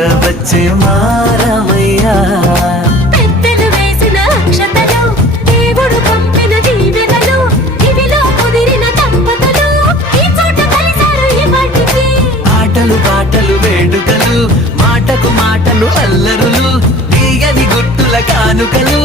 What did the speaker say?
వచ్చే మారమయ్యా. పెద్దలు వేసిన అక్షతలు, దేవుడు పంపిన దీవెనలు, ఇవిలో కుదిరిన దంపతులు ఈ చోట కలిశారు ఇవాటికి. ఆటలు పాటలు వేడుకలు, మాటకు మాటలు అల్లరులు, తీయని గుట్టుల కానుకలు